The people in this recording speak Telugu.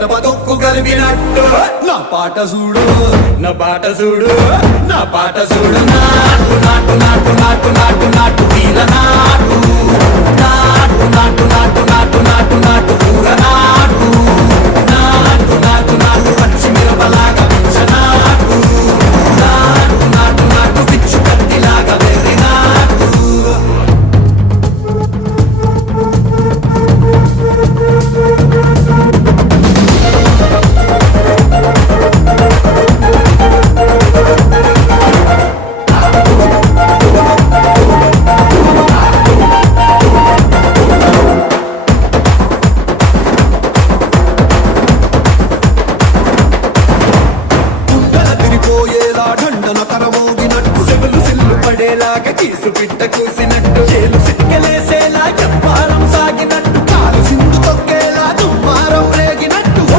బతుక్కు కలిపినట్టు. నా పాట చూడు నా పాట చూడు నా పాట చూడు. పడేలా ఢండన తరమోగినట్టు సెగలు సిల్లు పడేలాగా చేసు పిట్ట కూసినట్టు చేలు సిక్కలే